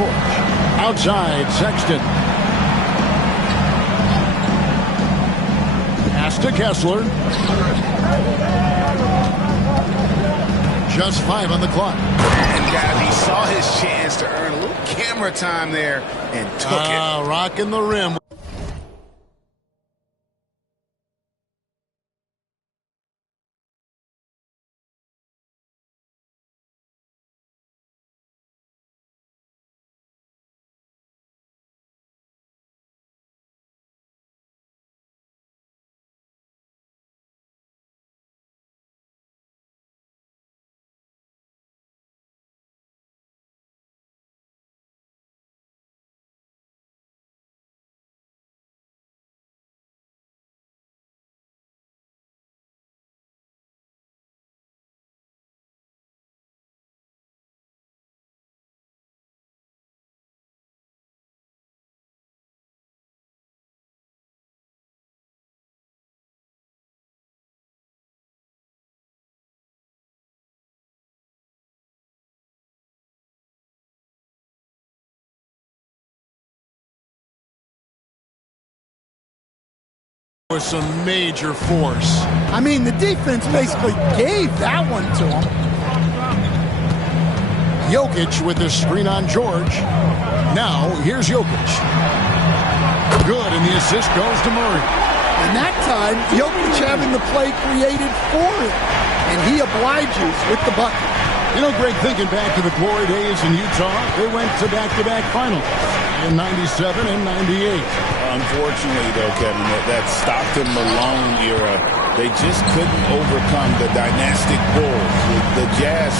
George. Outside, Sexton. Pass to Kessler. Just 5 on the clock. And guys, he saw his chance to earn a little camera time there and took it. Rocking the rim. With some major force. I mean, the defense basically gave that one to him. Jokic with the screen on George. Now, here's Jokic. Good, and the assist goes to Murray. And that time, Jokic having the play created for him. And he obliges with the bucket. You know, Greg, thinking back to the glory days in Utah, they went to back-to-back finals in 97 and 98. Unfortunately, though, Kevin, that Stockton-Malone era, they just couldn't overcome the dynastic Bulls. The Jazz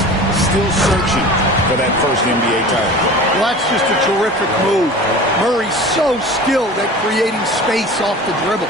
still searching for that first NBA title. Well, that's just a terrific move. Murray's so skilled at creating space off the dribble.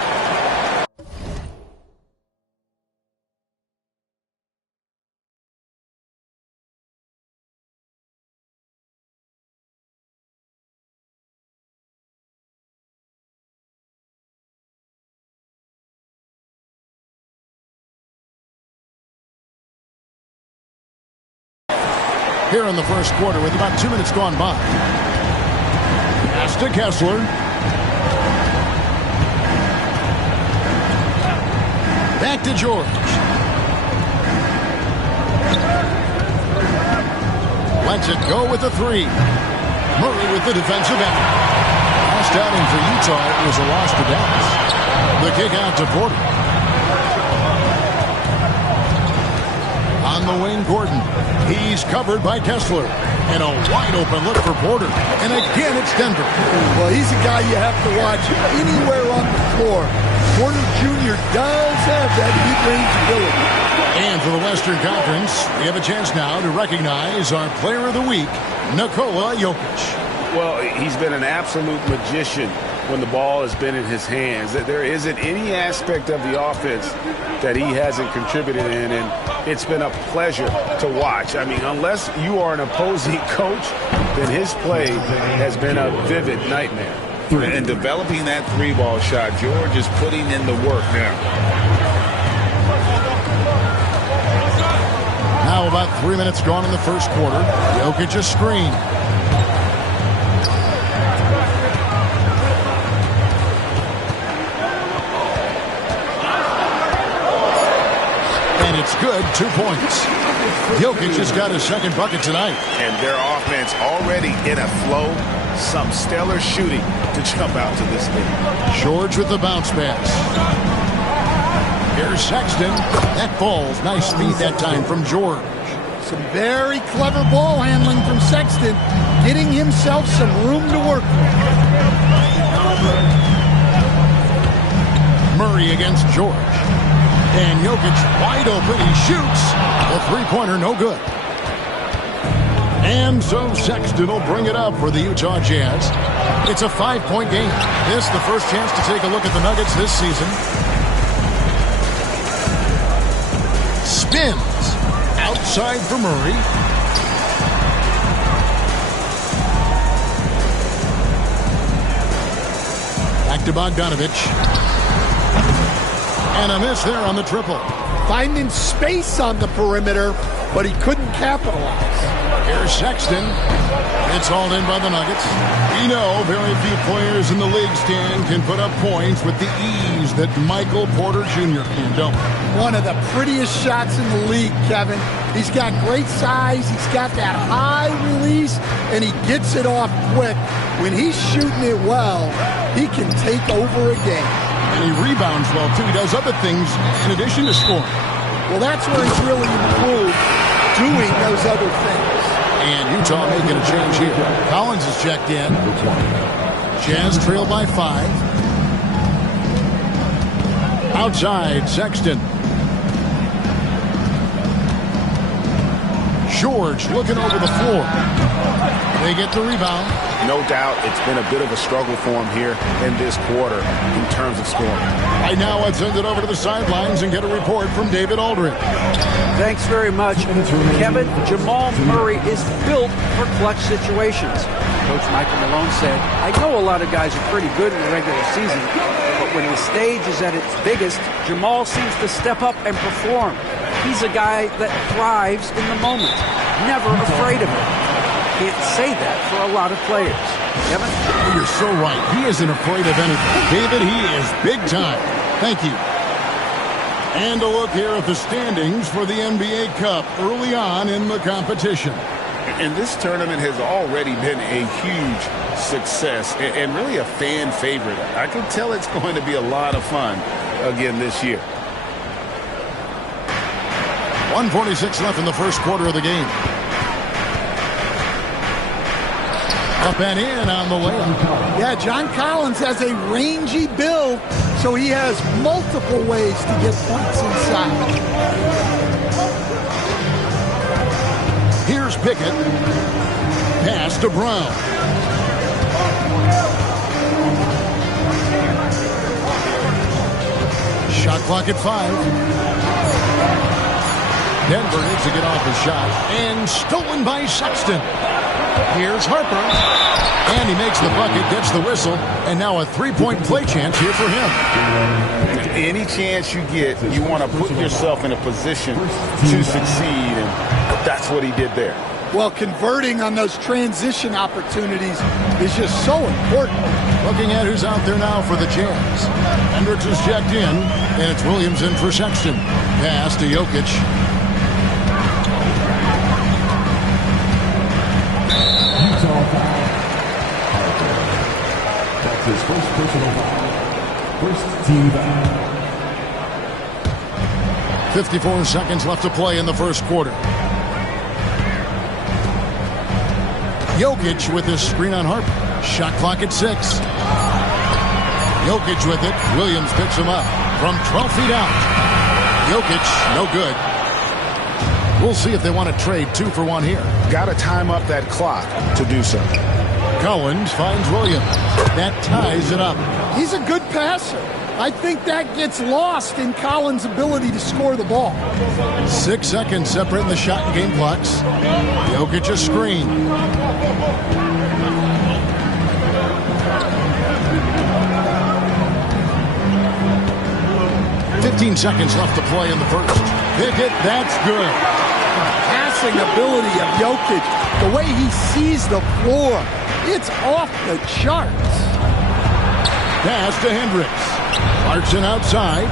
Here in the first quarter with about 2 minutes gone by. Pass to Kessler. Back to George. Lets it go with the 3. Murray with the defensive end. Last outing for Utah, it was a loss to Dallas. The kick out to Porter. On the wing, Gordon. He's covered by Kessler. And a wide-open look for Porter. And again, it's Denver. Well, he's a guy you have to watch anywhere on the floor. Porter Jr. does have that mid-range ability. And for the Western Conference, we have a chance now to recognize our Player of the Week, Nikola Jokic. Well, he's been an absolute magician when the ball has been in his hands. There isn't any aspect of the offense that he hasn't contributed in, and it's been a pleasure to watch. I mean, unless you are an opposing coach, then his play has been a vivid nightmare. And developing that 3-ball shot, George is putting in the work now. Now about 3 minutes gone in the first quarter. Jokic a screen. And it's good, 2 points. Jokic has got his second bucket tonight. And their offense already in a flow. Some stellar shooting to jump out to this lead. George with the bounce pass. Here's Sexton. That falls. Nice speed that time from George. Some very clever ball handling from Sexton, getting himself some room to work with. Murray against George. And Jokic wide open. He shoots. The three-pointer no good. And so Sexton will bring it up for the Utah Jazz. It's a 5-point game. This the first chance to take a look at the Nuggets this season. Spins. Outside for Murray. Back to Bogdanovich. And a miss there on the triple. Finding space on the perimeter, but he couldn't capitalize. Here's Sexton. It's hauled in by the Nuggets. We know very few players in the league, Stan, can put up points with the ease that Michael Porter Jr. can, don't we? One of the prettiest shots in the league, Kevin. He's got great size. He's got that high release, and he gets it off quick. When he's shooting it well, he can take over a game. And he rebounds well, too. He does other things in addition to scoring. Well, that's where he's really improved, doing those other things. And Utah making a change here. Collins is checked in. Jazz trail by 5. Outside, Sexton. George looking over the floor. They get the rebound. No doubt it's been a bit of a struggle for him here in this quarter in terms of scoring. Right now, let's send it over to the sidelines and get a report from David Aldridge. Thanks very much. Kevin, Jamal Murray is built for clutch situations. Coach Michael Malone said, I know a lot of guys are pretty good in the regular season, but when the stage is at its biggest, Jamal seems to step up and perform. He's a guy that thrives in the moment, never afraid of it. Can't say that for a lot of players. Kevin? You're so right. He isn't afraid of anything. David, he is big time. Thank you. And a look here at the standings for the NBA Cup early on in the competition. And this tournament has already been a huge success and really a fan favorite. I can tell it's going to be a lot of fun again this year. 1:46 left in the first quarter of the game. Up and in on the layup. Yeah, John Collins has a rangy build, so he has multiple ways to get points inside. Here's Pickett. Pass to Brown. Shot clock at 5. Denver needs to get off his shot. And stolen by Sexton. Here's Harper. And he makes the bucket, gets the whistle, and now a three-point play chance here for him. Any chance you get, you want to put yourself in a position to succeed, and that's what he did there. Well, converting on those transition opportunities is just so important. Looking at who's out there now for the Jazz. Hendricks is checked in, and it's Williams in for Sexton. Pass to Jokic. That's his first personal foul. First team foul. 54 seconds left to play in the first quarter. Jokic with his screen on Harper. Shot clock at 6. Jokic with it. Williams picks him up from 12 feet out. Jokic, no good. We'll see if they want to trade 2 for 1 here. Got to time up that clock to do so. Collins finds Williams. That ties it up. He's a good passer. I think that gets lost in Collins' ability to score the ball. 6 seconds separating the shot and game clocks. Jokic a screen. $15 seconds left to play in the first. Pickett, that's good. Passing ability of Jokic, the way he sees the floor, it's off the charts. Pass to Hendricks. Clarkson outside.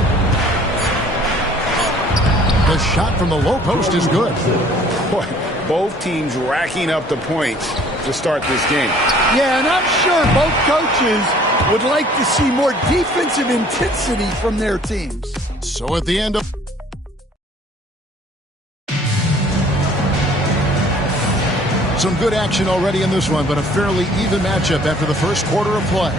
The shot from the low post is good. Boy, both teams racking up the points to start this game. Yeah, and I'm sure both coaches would like to see more defensive intensity from their teams. So at the end of some good action already in this one, but a fairly even matchup after the first quarter of play.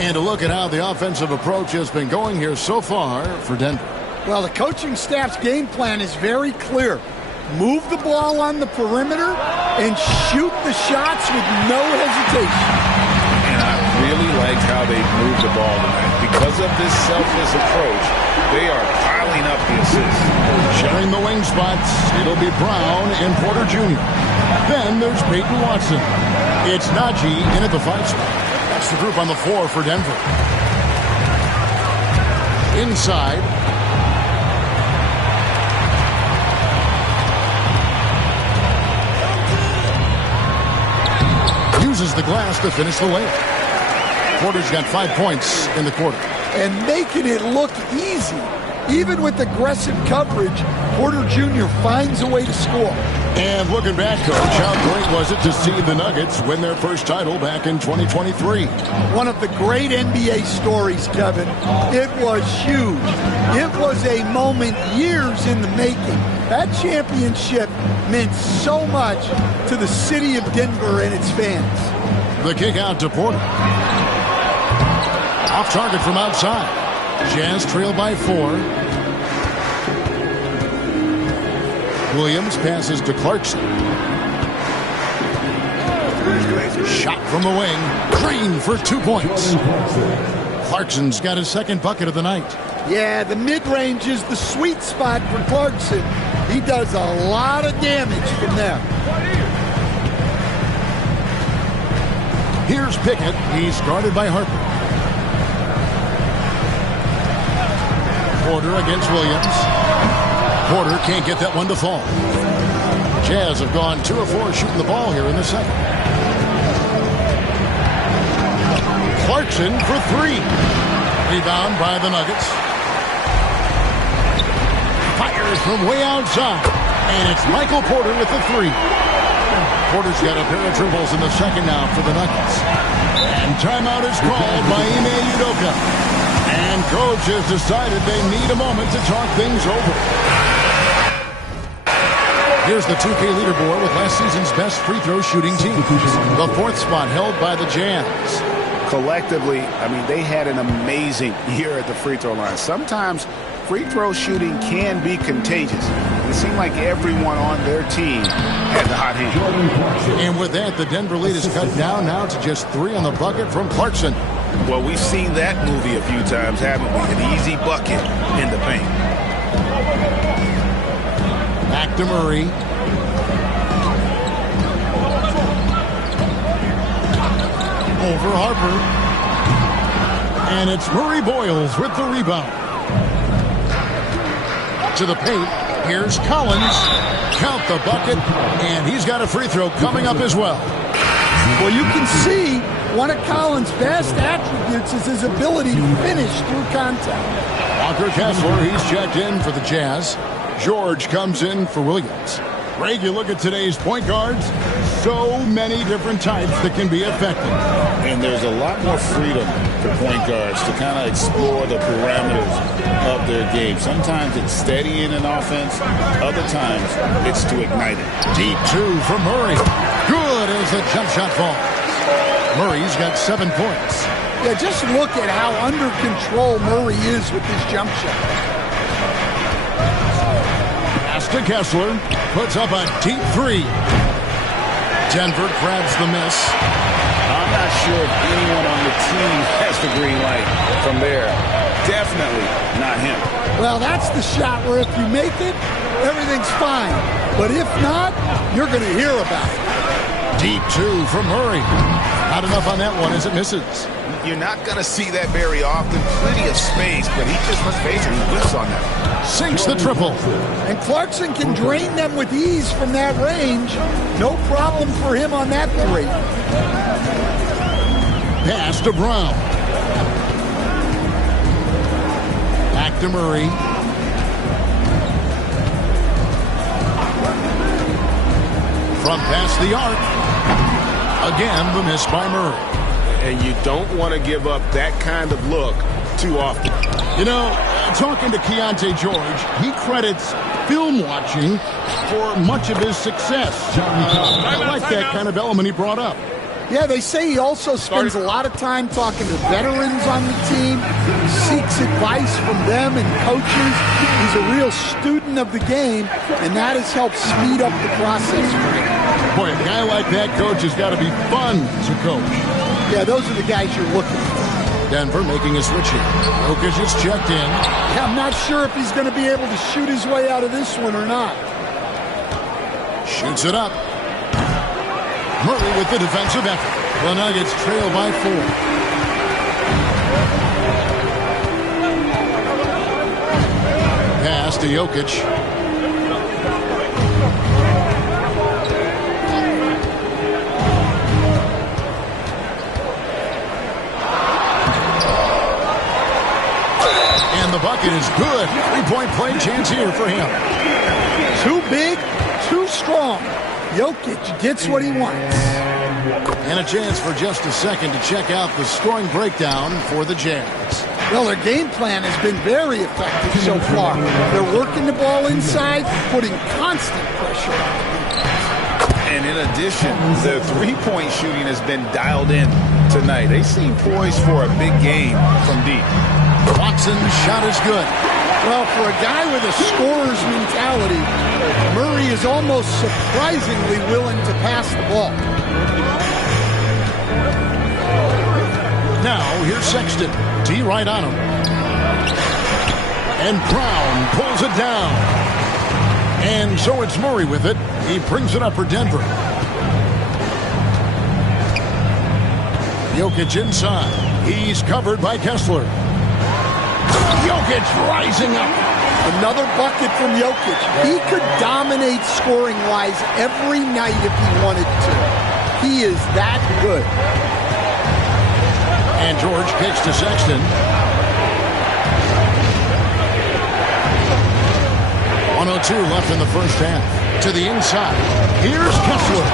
And a look at how the offensive approach has been going here so far for Denver. Well, the coaching staff's game plan is very clear. Move the ball on the perimeter and shoot the shots with no hesitation. And I really liked how they moved the ball tonight. Because of this selfless approach, they are piling up the assists. Sharing the wing spots, it'll be Brown and Porter Jr. Then there's Peyton Watson. It's Najee in at the 5 spot. That's the group on the floor for Denver. Inside. uses the glass to finish the layup. Porter's got 5 points in the quarter. And making it look easy. Even with aggressive coverage, Porter Jr. finds a way to score. And looking back, Coach, how great was it to see the Nuggets win their first title back in 2023? One of the great NBA stories, Kevin. It was huge. It was a moment years in the making. That championship meant so much to the city of Denver and its fans. The kick out to Porter. Off target from outside. Jazz trail by 4. Williams passes to Clarkson. Shot from the wing. Green for 2 points. Clarkson's got his second bucket of the night. Yeah, the mid-range is the sweet spot for Clarkson. He does a lot of damage from there. Here's Pickett. He's guarded by Harper. Porter against Williams. Porter can't get that one to fall. Jazz have gone 2 of 4 shooting the ball here in the second. Clarkson for 3. Rebound by the Nuggets. Fires from way outside. And it's Michael Porter with the 3. Porter's got a pair of dribbles in the second now for the Nuggets. And timeout is called by Ime Udoka. And coach has decided they need a moment to talk things over. Here's the 2K leaderboard with last season's best free throw shooting team. The 4th spot held by the Jazz. Collectively, I mean, they had an amazing year at the free throw line. Sometimes free throw shooting can be contagious. It seemed like everyone on their team had the hot hand. And with that, the Denver lead is cut down now to just 3 on the bucket from Clarkson. Well, we've seen that movie a few times, haven't we? An easy bucket in the paint. Back to Murray. Over Harper. And it's Murray Boyles with the rebound. To the paint. Here's Collins. Count the bucket. And he's got a free throw coming up as well. Well, you can see one of Collins' best attributes is his ability to finish through contact. Walker Kessler, he's checked in for the Jazz. George comes in for Williams. Greg, you look at today's point guards, so many different types that can be effective. And there's a lot more freedom for point guards to kind of explore the parameters of their game. Sometimes it's steadying an offense. Other times it's to ignite it. Deep 2 from Murray. Good as the jump shot falls. Murray's got 7 points. Yeah, just look at how under control Murray is with his jump shot. Pass to Kessler. Puts up a deep 3. Denver grabs the miss. I'm not sure if anyone on the team has the green light from there. Definitely not him. Well, that's the shot where if you make it, everything's fine. But if not, you're going to hear about it. Deep 2 from Murray. Not enough on that one as it misses. You're not going to see that very often. Plenty of space, but he just, let's face it, he whiffs on that. Sinks the triple. And Clarkson can drain them with ease from that range. No problem for him on that 3. Pass to Brown. Back to Murray. From past the arc. Again, the miss by Murray. And you don't want to give up that kind of look too often. You know, talking to Keontae George, he credits film watching for much of his success. I like that kind of element he brought up. Yeah, they say he also spends a lot of time talking to veterans on the team. He seeks advice from them and coaches. He's a real student of the game, and that has helped speed up the process for him. Boy, a guy like that, coach, has got to be fun to coach. Yeah, those are the guys you're looking for. Denver making a switch here. Jokic is checked in. Yeah, I'm not sure if he's going to be able to shoot his way out of this one or not. Shoots it up. Murray with the defensive effort. The Nuggets trail by 4. Pass to Jokic. And the bucket is good. 3-point play chance here for him. Too big, too strong. Jokic gets what he wants. And a chance for just a second to check out the scoring breakdown for the Jazz. Well, their game plan has been very effective so far. They're working the ball inside, putting constant pressure on the defense. And in addition, the three-point shooting has been dialed in tonight. They seem poised for a big game from deep. Watson's shot is good. Well, for a guy with a scorer's mentality, Murray is almost surprisingly willing to pass the ball. Now, here's Sexton. D right on him. And Brown pulls it down. And so it's Murray with it. He brings it up for Denver. Jokic inside. He's covered by Kessler. Jokic rising up. Another bucket from Jokic. He could dominate scoring-wise every night if he wanted to. He is that good. And George kicks to Sexton. 1:02 left in the first half. To the inside. Here's Kessler.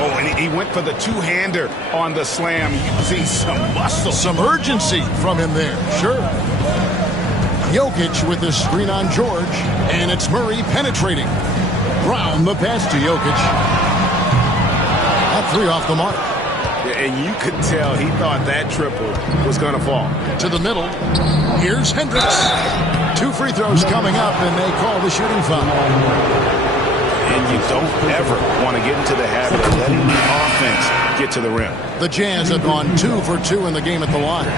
Oh, and he went for the two-hander on the slam, using some muscle. Some urgency from him there. Sure. Jokic with the screen on George. And it's Murray penetrating. Brown the pass to Jokic. That three off the mark. And you could tell he thought that triple was going to fall. To the middle. Here's Hendricks. 2 free throws coming up, and they call the shooting foul. And you don't ever want to get into the habit of letting the offense get to the rim. The Jazz have gone 2 for 2 in the game at the line.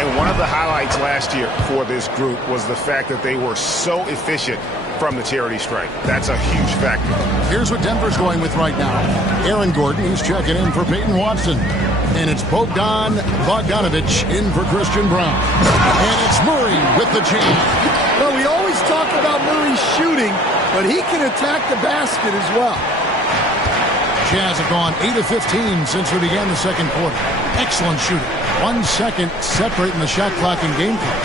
And one of the highlights last year for this group was the fact that they were so efficient from the charity stripe. That's a huge factor. Here's what Denver's going with right now. Aaron Gordon, he's checking in for Peyton Watson. And it's Bogdan Bogdanovic in for Christian Brown. And it's Murray with the jam. Well, we always talk about Murray's shooting, but he can attack the basket as well. Jazz have gone 8 of 15 since we began the second quarter. Excellent shooting. 1 second separating the shot clock and game clock.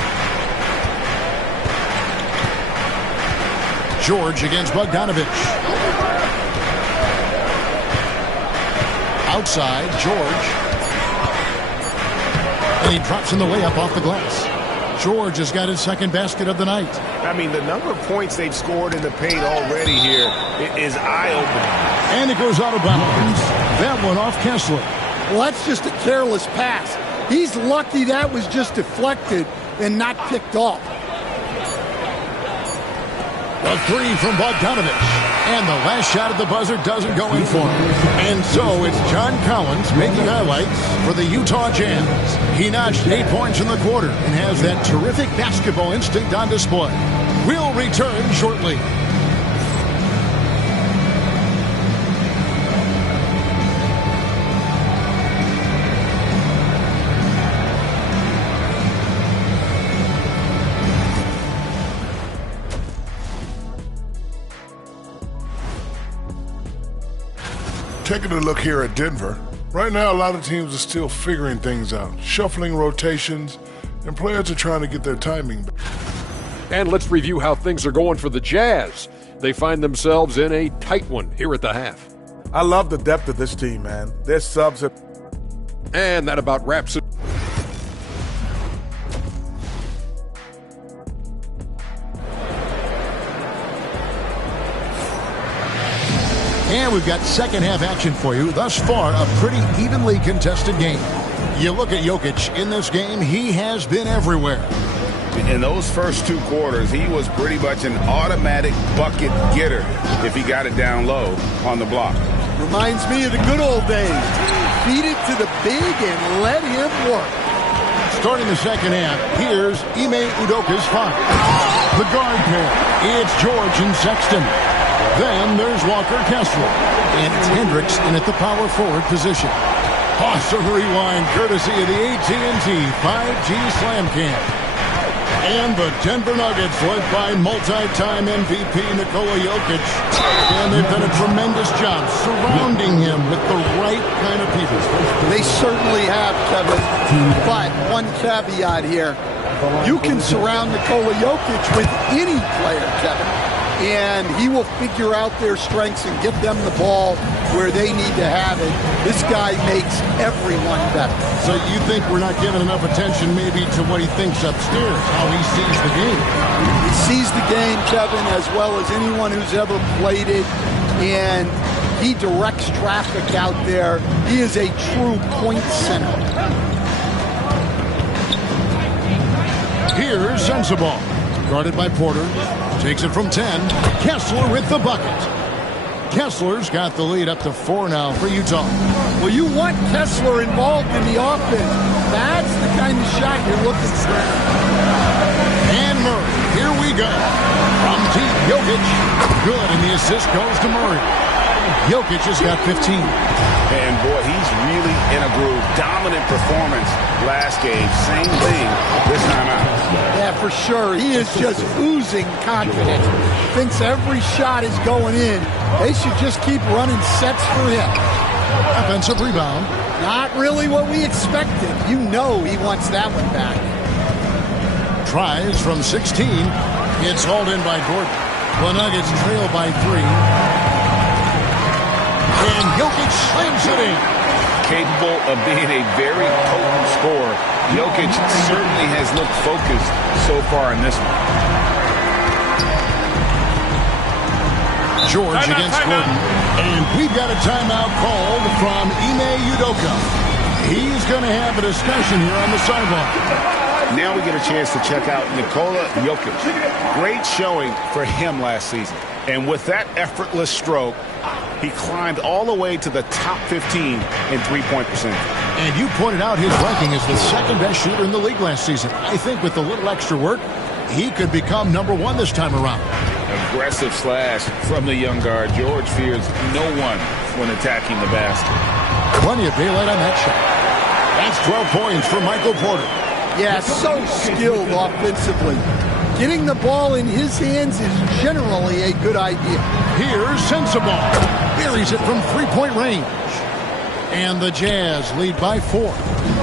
George against Bogdanovic. Outside, George. And he drops in the layup off the glass. George has got his second basket of the night. I mean, the number of points they've scored in the paint already here is eye-opening. And it goes out of bounds. That one off Kessler. Well, that's just a careless pass. He's lucky that was just deflected and not picked off. A three from Bogdanovic. And the last shot at the buzzer doesn't go in for him. And so it's John Collins making highlights for the Utah Jazz. He notched 8 points in the quarter and has that terrific basketball instinct on display. We'll return shortly. Taking a look here at Denver. Right now, a lot of teams are still figuring things out, shuffling rotations, and players are trying to get their timing back. And let's review how things are going for the Jazz. They find themselves in a tight one here at the half. I love the depth of this team, man. Their subs have... And that about wraps it. And we've got second half action for you. Thus far, a pretty evenly contested game. You look at Jokic in this game, he has been everywhere. In those first 2 quarters, he was pretty much an automatic bucket getter if he got it down low on the block. Reminds me of the good old days. Feed it to the big and let him work. Starting the second half, here's Ime Udoka's five. The guard pair, it's George and Sexton. Then there's Walker Kessler. And it's Hendricks in at the power forward position. Awesome rewind courtesy of the AT&T 5G Slam Cam. And the Denver Nuggets, led by multi-time MVP Nikola Jokic. And they've done a tremendous job surrounding him with the right kind of people. They certainly have, Kevin. But one caveat here. You can surround Nikola Jokic with any player, Kevin, and he will figure out their strengths and get them the ball where they need to have it. This guy makes everyone better. So you think we're not giving enough attention maybe to what he thinks upstairs, how he sees the game? He sees the game, Kevin, as well as anyone who's ever played it, and he directs traffic out there. He is a true point center. Here's Sensabaugh, guarded by Porter. Takes it from 10. Kessler with the bucket. Kessler's got the lead up to 4 now for Utah. Well, you want Kessler involved in the offense. That's the kind of shot you're looking for. And Murray, here we go. From deep, Jokic. Good, and the assist goes to Murray. Jokic has got 15. And boy, he's really in a groove. Dominant performance last game. Same thing this time out. Yeah, for sure. He is just oozing confidence. Thinks every shot is going in. They should just keep running sets for him. Offensive rebound. Not really what we expected. You know he wants that one back. Tries from 16. It's hauled in by Gordon. The Nuggets trail by 3. And Jokic slams it in. Capable of being a very potent scorer. Jokic certainly has looked focused so far in this one. George against Gordon. And we've got a timeout called from Ime Udoka. He's going to have a discussion here on the sideline. Now we get a chance to check out Nikola Jokic. Great showing for him last season. And with that effortless stroke, he climbed all the way to the top 15 in three-point percentage. And you pointed out his ranking as the second-best shooter in the league last season. I think with a little extra work, he could become #1 this time around. Aggressive slash from the young guard. George fears no one when attacking the basket. Plenty of daylight on that shot. That's 12 points for Michael Porter. Yeah, so skilled offensively. Getting the ball in his hands is generally a good idea. Here's Sensabaugh. Buries it from three-point range. And the Jazz lead by 4.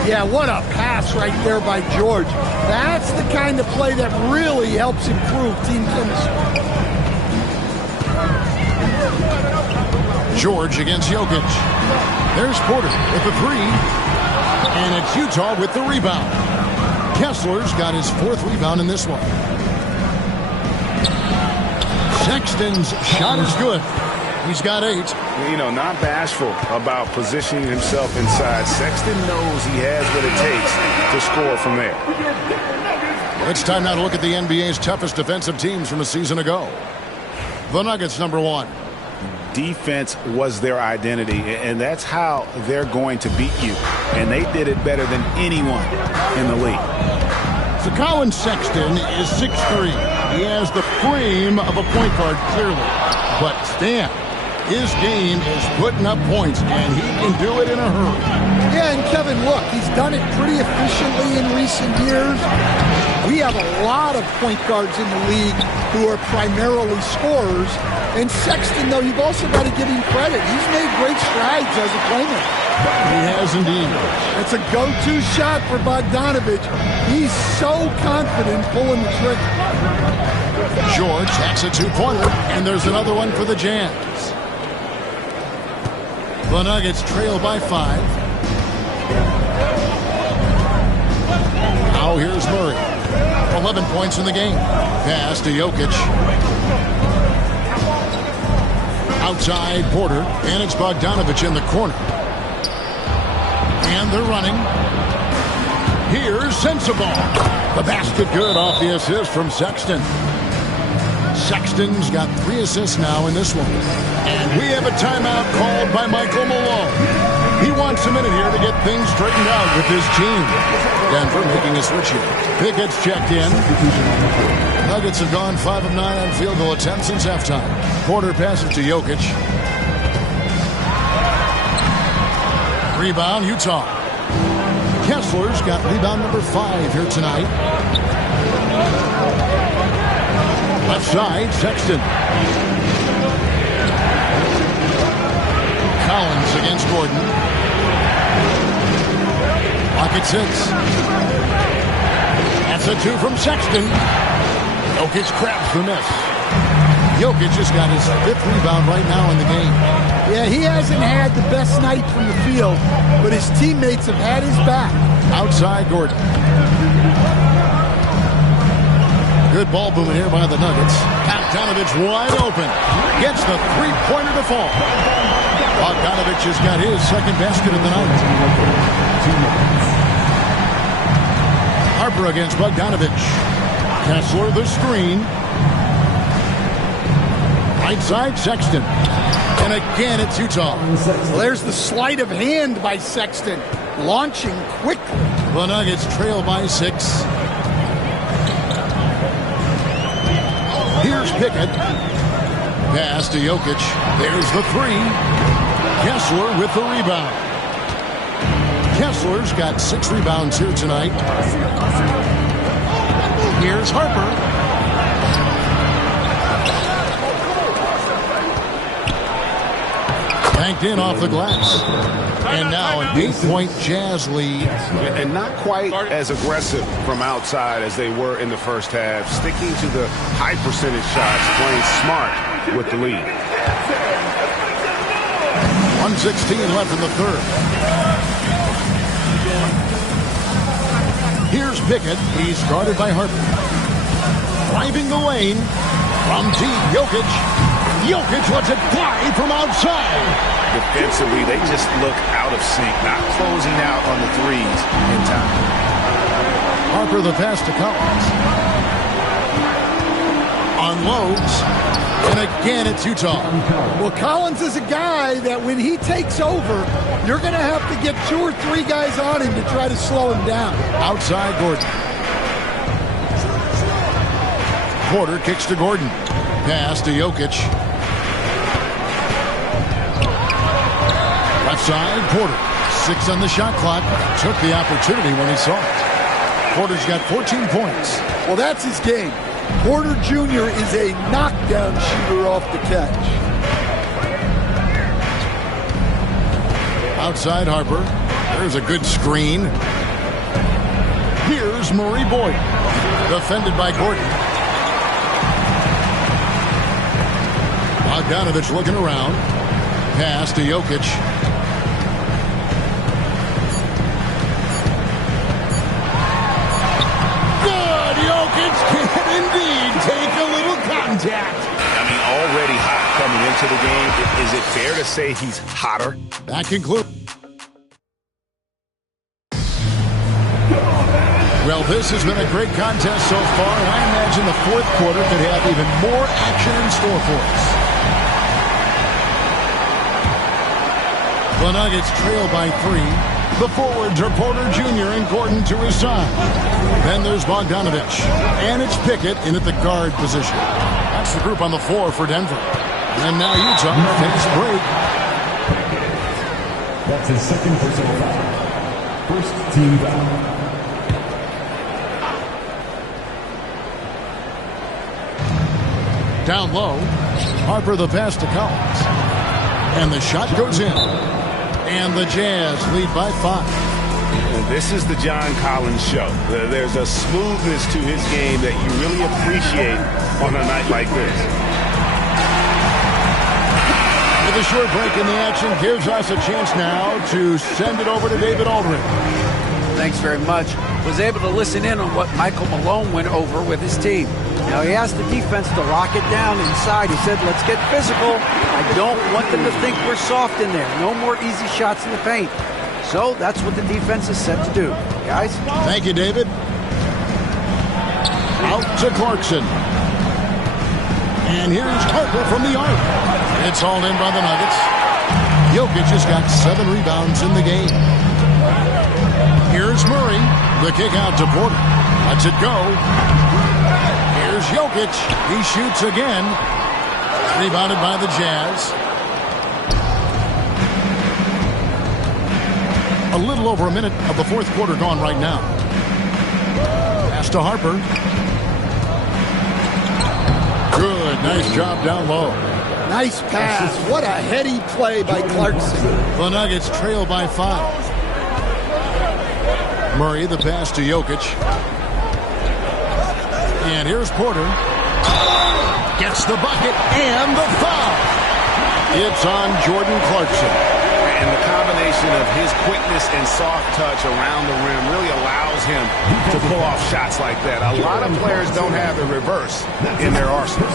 Yeah, what a pass right there by George. That's the kind of play that really helps improve team chemistry. George against Jokic. There's Porter with the 3. And it's Utah with the rebound. Kessler's got his 4th rebound in this one. Sexton's shot is good. He's got 8. You know, not bashful about positioning himself inside. Sexton knows he has what it takes to score from there. It's time now to look at the NBA's toughest defensive teams from a season ago. The Nuggets, #1. Defense was their identity, and that's how they're going to beat you. And they did it better than anyone in the league. So Colin Sexton is 6'3". He has the frame of a point guard, clearly. But Stan, his game is putting up points, and he can do it in a hurry. Yeah, and Kevin, look, he's done it pretty efficiently in recent years. We have a lot of point guards in the league who are primarily scorers. And Sexton, though, you've also got to give him credit. He's made great strides as a playmaker. He has indeed. It's a go-to shot for Bogdanovich. He's so confident pulling the trigger. George hacks a 2-pointer, and there's another one for the Jazz. The Nuggets trail by 5. Now here's Murray. 11 points in the game. Pass to Jokic. Outside Porter, and it's Bogdanovich in the corner. And they're running. Here's Sensabaugh. The basket good off the assist from Sexton. Sexton's got 3 assists now in this one. And we have a timeout called by Michael Malone. He wants a minute here to get things straightened out with his team. Denver making a switch here. Pickett's checked in. Nuggets have gone 5 of 9 on field goal attempts since halftime. Porter passes to Jokic. Rebound, Utah. Kessler's got rebound number 5 here tonight. Left side, Sexton. Collins against Gordon. Clock at 6. That's a 2 from Sexton. Jokic grabs the miss. Jokic just got his 5th rebound right now in the game. Yeah, he hasn't had the best night from the field, but his teammates have had his back. Outside Gordon. Good ball movement here by the Nuggets. Bogdanovich wide open. Gets the three-pointer to fall. Bogdanovich has got his 2nd basket of the night. Harper against Bogdanovich. Kessler the screen. Right side, Sexton. And again, it's Utah. Well, there's the sleight of hand by Sexton. Launching quickly. The Nuggets trail by 6. Here's Pickett. Pass to Jokic. There's the 3. Kessler with the rebound. Kessler's got 6 rebounds here tonight. Here's Harper. Banked in off the glass. And now an 8-point Jazz lead. And not quite as aggressive from outside as they were in the first half. Sticking to the high percentage shots, playing smart with the lead. 1:16 left in the 3rd. Here's Pickett. He's guarded by Harper. Driving the lane. From deep, Jokic. Jokic lets it fly from outside. Defensively, they just look out of sync, not closing out on the threes in time. Harper the pass to Collins. Unloads. And again, it's Utah. Well, Collins is a guy that when he takes over, you're going to have to get 2 or 3 guys on him to try to slow him down. Outside Gordon. Porter kicks to Gordon. Pass to Jokic. Left side, Porter. 6 on the shot clock. Took the opportunity when he saw it. Porter's got 14 points. Well, that's his game. Porter Jr. is a knockdown shooter off the catch. Outside Harper. There's a good screen. Here's Murray Boyd. Defended by Gordon. Bogdanovich looking around. Pass to Jokic. Good! Jokic can indeed take a little contact. I mean, already hot coming into the game. Is it fair to say he's hotter? That concludes. Well, this has been a great contest so far, and I imagine the 4th quarter could have even more action in store for us. The Nuggets trail by 3. The forwards are Porter Jr. and Gordon to his side. Then there's Bogdanovich. And it's Pickett in at the guard position. That's the group on the floor for Denver. And now Utah takes a break. That's his 2nd personal foul. 1st team foul. Down low. Harper the pass to Collins. And the shot goes in. And the Jazz lead by 5. Well, this is the John Collins show. There's a smoothness to his game that you really appreciate on a night like this. With a short break in the action gives us a chance now to send it over to David Aldridge. Thanks very much. Was able to listen in on what Michael Malone went over with his team. Now, he asked the defense to lock it down inside. He said, let's get physical. I don't want them to think we're soft in there. No more easy shots in the paint. So that's what the defense is set to do. Guys? Thank you, David. Out to Clarkson. And here's Harper from the arc. It's all in by the Nuggets. Jokic has got 7 rebounds in the game. Here's Murray. The kick out to Porter. Lets it go. Here's Jokic. He shoots again. Rebounded by the Jazz. A little over a minute of the 4th quarter gone right now. Pass to Harper. Good. Nice job down low. Nice pass. What a heady play by Clarkson. The Nuggets trail by 5. Murray, the pass to Jokic. And here's Porter. Gets the bucket and the foul. It's on Jordan Clarkson. And the combination of his quickness and soft touch around the rim really allows him to pull off shots like that. A lot of players don't have the reverse in their arsenal.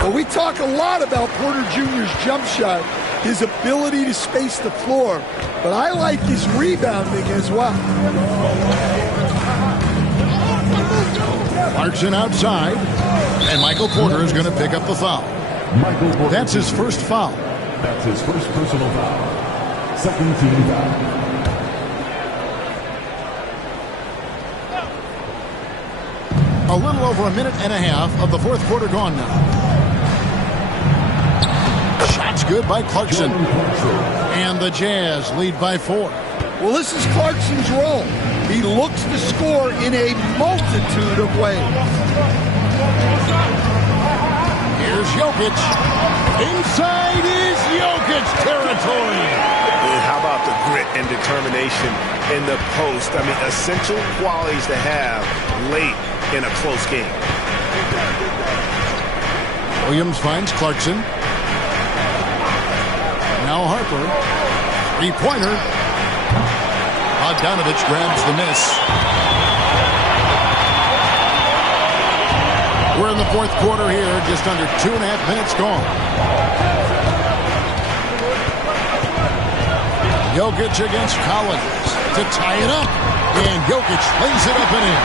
Well, we talk a lot about Porter Jr.'s jump shot, his ability to space the floor, but I like his rebounding as well. Clarkson outside, and Michael Porter is going to pick up the foul. That's his first foul. That's his first personal foul. Second team foul. A little over a minute and a half of the fourth quarter gone now. Shots good by Clarkson. And the Jazz lead by 4. Well, this is Clarkson's role. He looks to score in a multitude of ways. Here's Jokic. Inside is Jokic territory. How about the grit and determination in the post? I mean, essential qualities to have late in a close game. Williams finds Clarkson. Now Harper. Three-pointer. Bogdanovich grabs the miss. We're in the fourth quarter here, just under 2.5 minutes gone. Jokic against Collins to tie it up. And Jokic lays it up and in.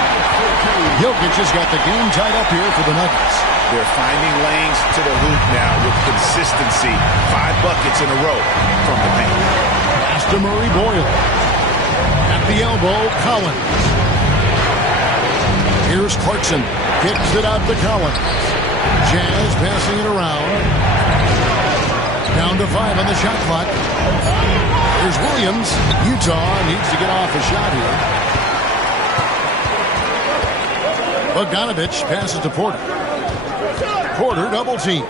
Jokic has got the game tied up here for the Nuggets. They're finding lanes to the hoop now with consistency. 5 buckets in a row from the paint. Pass to Murray Boyle. At the elbow, Collins. Here's Clarkson. Kicks it out to Collins. Jazz passing it around. Down to 5 on the shot clock. Here's Williams. Utah needs to get off a shot here. Bogdanovich passes to Porter. Porter double team.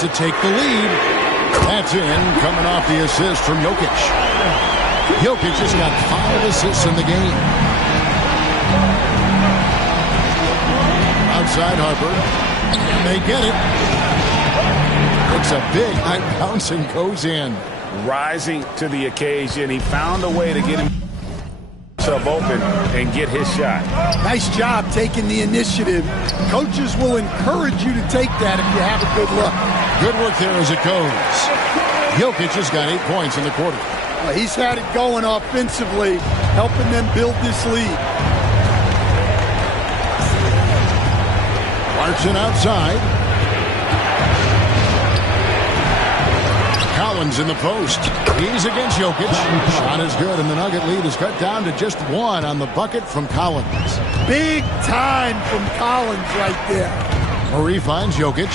To take the lead. That's in, coming off the assist from Jokic. Jokic has got 5 assists in the game. Outside Harper. And they get it. It's a big high bounce and goes in. Rising to the occasion. He found a way to get himself open and get his shot. Nice job taking the initiative. Coaches will encourage you to take that if you have a good look. Good work there as it goes. Jokic has got 8 points in the quarter. Well, he's had it going offensively, helping them build this lead. Clarkson outside. Collins in the post. He's against Jokic. Shot is good, and the Nugget lead is cut down to just 1 on the bucket from Collins. Big time from Collins right there. Murray finds Jokic.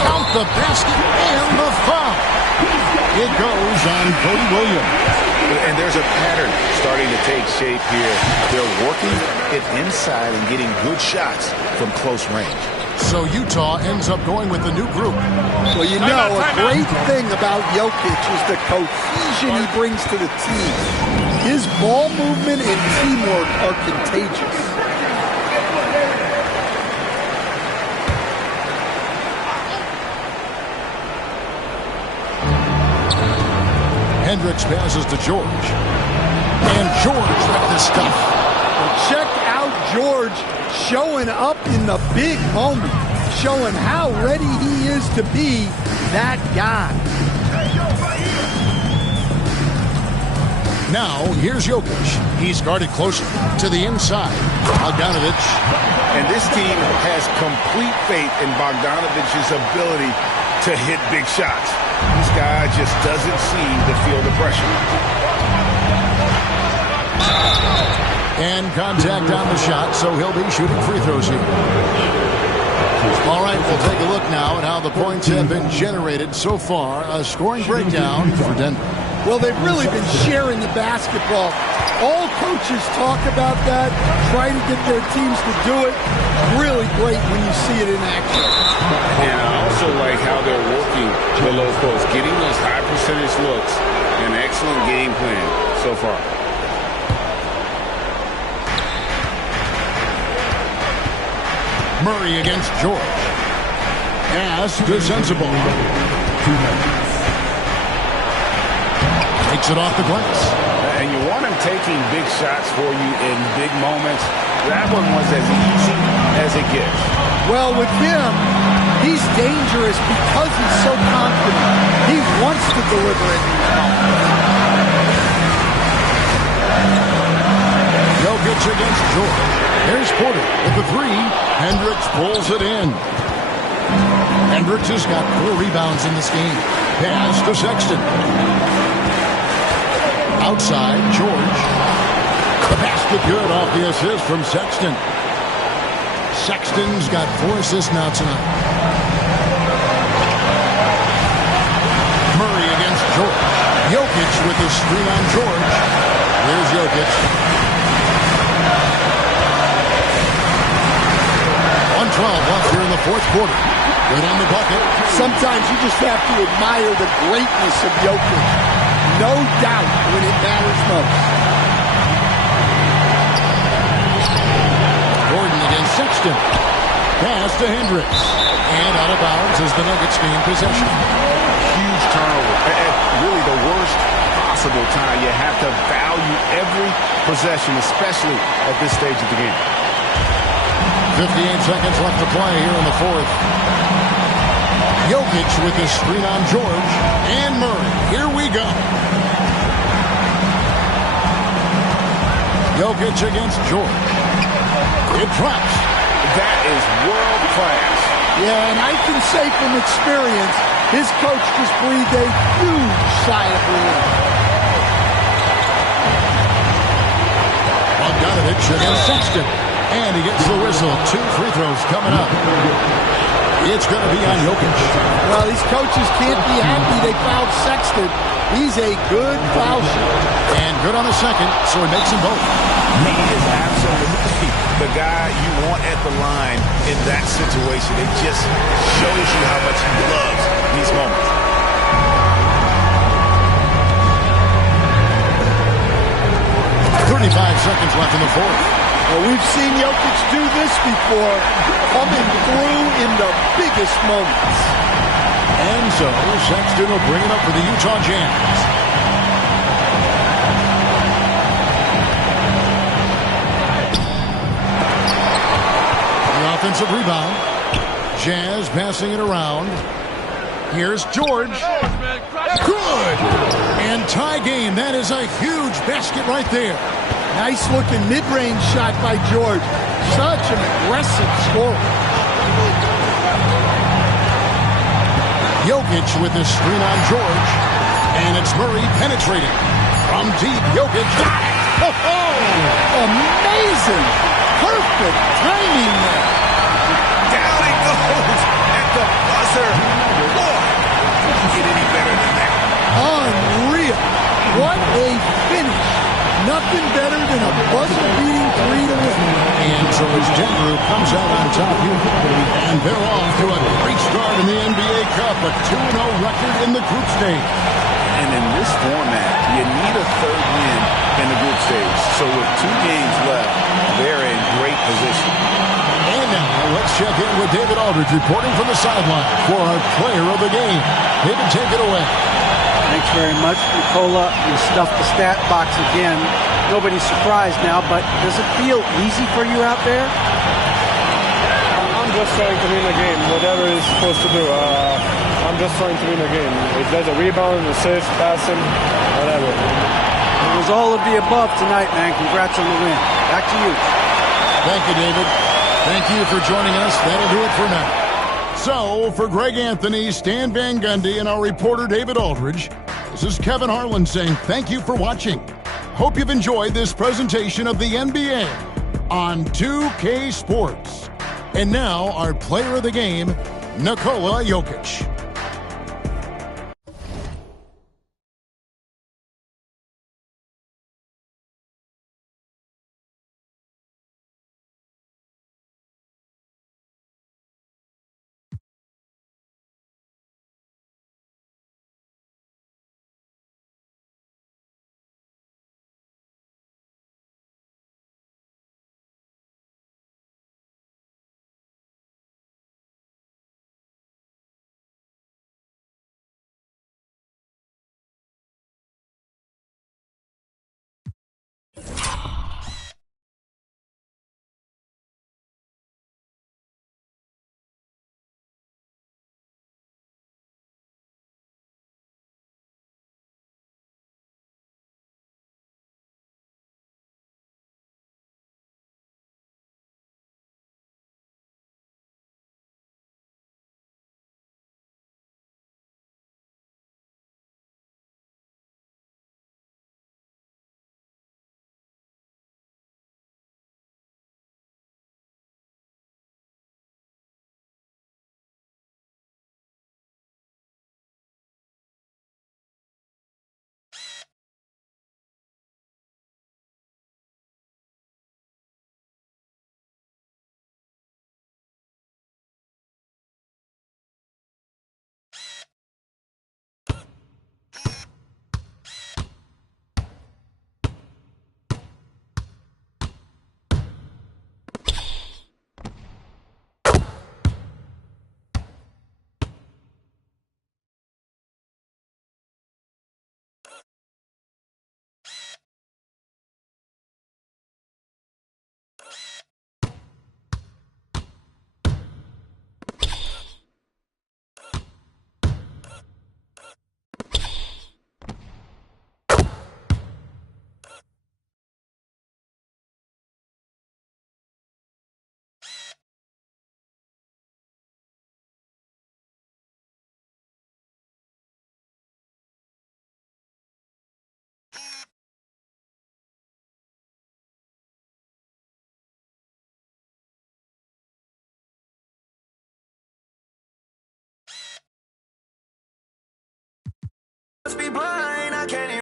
Count the basket and the foul. It goes on Cody Williams. And there's a pattern starting to take shape here. They're working it inside and getting good shots from close range. So Utah ends up going with the new group. Well, you know, a great thing about Jokic is the cohesion he brings to the team. His ball movement and teamwork are contagious. Hendricks passes to George. And George with the stuff. Well, check out George showing up in the big moment, showing how ready he is to be that guy. Now, here's Jokic. He's guarded closer to the inside. Bogdanovich. And this team has complete faith in Bogdanovich's ability to hit big shots. This guy just doesn't seem to feel the pressure. And contact on the shot, so he'll be shooting free throws here. All right, we'll take a look now at how the points have been generated so far. A scoring breakdown for Denver. Well, they've really been sharing the basketball. All coaches talk about that, try to get their teams to do it. Really great when you see it in action. And I also like how they're working the low post, getting those high percentage looks. An excellent game plan so far. Murray against George. Pass to Sensible. Takes it off the glass. And you want him taking big shots for you in big moments. That one was as easy as it gets. Well, with him, he's dangerous because he's so confident. He wants to deliver in these moments. Jokic against George. Here's Porter with the three. Hendricks pulls it in. Hendricks has got 4 rebounds in this game. Pass to Sexton. Outside, George. The basket good off the assist from Sexton. Sexton's got 4 assists now tonight. Murray against George. Jokic with the screen on George. Here's Jokic. 1:12 left here in the fourth quarter. Good on the bucket. Sometimes you just have to admire the greatness of Jokic. No doubt when it matters most. Gordon against Sexton. Pass to Hendricks. And out of bounds as the Nuggets gain possession. Huge turnover. At really the worst possible time. You have to value every possession, especially at this stage of the game. 58 seconds left to play here in the fourth. Jokic with his screen on George. And Murray. Here we go. Jokic against George. It drops. That is world class. Yeah, and I can say from experience, his coach just breathed a huge sigh of relief. Bogdanovich against Sexton. And he gets the whistle. 2 free throws coming up. It's going to be on Jokic. Well, these coaches can't be happy they fouled Sexton. He's a good foul shooter. And good on the second, so he makes them both. He is absolutely the guy you want at the line in that situation. It just shows you how much he loves these moments. Seconds left in the fourth. Well, we've seen Jokic do this before, coming through in the biggest moments. And so Sexton will bring it up for the Utah Jazz. The offensive rebound. Jazz passing it around. Here's George. Good! And tie game. That is a huge basket right there. Nice looking mid-range shot by George. Such an aggressive scorer. Jokic with his screen on George. And it's Murray penetrating. From deep, Jokic got it. Oh, amazing. Perfect timing there. Down it goes at the buzzer. Boy, doesn't get any better than that. Unreal. What a finish. Nothing better than a buzzer-beating 3 to win. And so as Denver comes out on top here, and they're off to a great start in the NBA Cup, a 2-0 record in the group stage. And in this format, you need a third win in the group stage. So with 2 games left, they're in great position. And now let's check in with David Aldridge reporting from the sideline for our player of the game. David, take it away. Thanks very much, Nicola. You stuffed the stat box again. Nobody's surprised now, but does it feel easy for you out there? I'm just trying to win a game, whatever it's supposed to do. I'm just trying to win a game. If there's a rebound, assist, passing, whatever. It was all of the above tonight, man. Congrats on the win. Back to you. Thank you, David. Thank you for joining us. That'll do it for now. So, for Greg Anthony, Stan Van Gundy, and our reporter David Aldridge, this is Kevin Harlan saying thank you for watching. Hope you've enjoyed this presentation of the NBA on 2K Sports. And now, our player of the game, Nikola Jokic. be blind, I can't